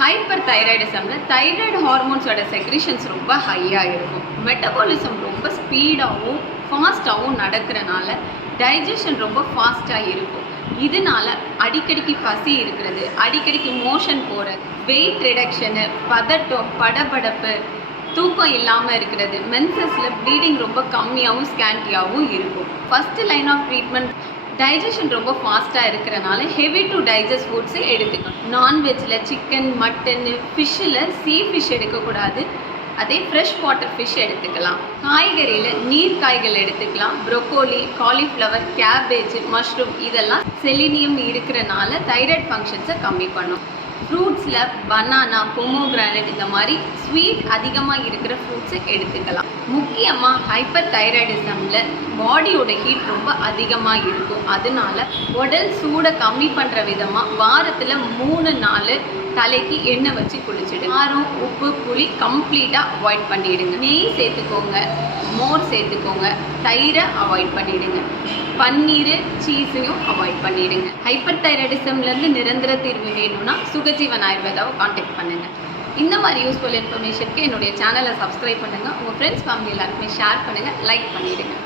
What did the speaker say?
Hyper தைராய்டிசமில் thyroid ஹார்மோன்ஸோட secretions ரொம்ப ஹையாக இருக்கும். மெட்டபாலிசம் ரொம்ப ஸ்பீடாகவும் ஃபாஸ்ட்டாகவும் நடக்கிறனால டைஜஷன் ரொம்ப ஃபாஸ்ட்டாக இருக்கும். இதனால அடிக்கடிக்கு பசி இருக்கிறது, அடிக்கடிக்கு மோஷன் போகிறது, வெயிட் ரிடக்ஷனு, பதட்டம், படபடப்பு, தூக்கம் இல்லாமல் இருக்கிறது, மென்சஸில் ப்ளீடிங் ரொம்ப கம்மியாகவும் ஸ்கேண்டியாகவும் இருக்கும். First line of treatment digestion ரொம்ப ஃபாஸ்ட்டாக இருக்கிறனால ஹெவி டு டைஜஸ்ட் ஃபுட்ஸு எடுத்துக்கணும். நான்வெஜ்ஜில் சிக்கன், மட்டனு, ஃபிஷ்ஷில் ஃபிஷ் எடுக்கக்கூடாது. அதே ஃப்ரெஷ் வாட்டர் ஃபிஷ் எடுத்துக்கலாம். காய்கறியில் நீர் காய்கள் எடுத்துக்கலாம். ப்ரொக்கோலி, காலிஃப்ளவர், கேபேஜ், மஷ்ரூம் இதெல்லாம் செலினியம் இருக்கிறனால தைராய்டு ஃபங்க்ஷன்ஸை கம்மி பண்ணும். ஃப்ரூட்ஸில் பனானா, பொமோகிரானட் இந்த மாதிரி ஸ்வீட் அதிகமாக இருக்கிற ஃப்ரூட்ஸை எடுத்துக்கலாம். முக்கியமாக ஹைப்பர் தைராய்டிசமில் பாடியோட ஹீட் ரொம்ப அதிகமாக இருக்கும். அதனால உடல் சூடை கம்மி பண்ணுற விதமாக வாரத்தில் 3 நாள் தலைக்கு எண்ணெய் வச்சு குளிச்சுடுங்க. காரம், உப்பு, புளி கம்ப்ளீட்டாக அவாய்ட் பண்ணிவிடுங்க. நெய் சேர்த்துக்கோங்க, மோர் சேர்த்துக்கோங்க, தயிரை அவாய்ட் பண்ணிவிடுங்க, பன்னீர், சீஸையும் அவாய்ட் பண்ணிவிடுங்க. ஹைப்பர் தைராய்டிசம்லேருந்து நிரந்தர தீர்வு வேணும்னா சுகஜீவன் ஆயுர்வேதாவை காண்டாக்ட் பண்ணுங்கள். இந்த மாதிரி யூஸ்ஃபுல் இன்ஃபர்மேஷனுக்கு என்னுடைய சேனலை சப்ஸ்கிரைப் பண்ணுங்கள். உங்கள் ஃப்ரெண்ட்ஸ் ஃபேமிலி எல்லாருக்குமே ஷேர் பண்ணுங்கள், லைக் பண்ணிவிடுங்க.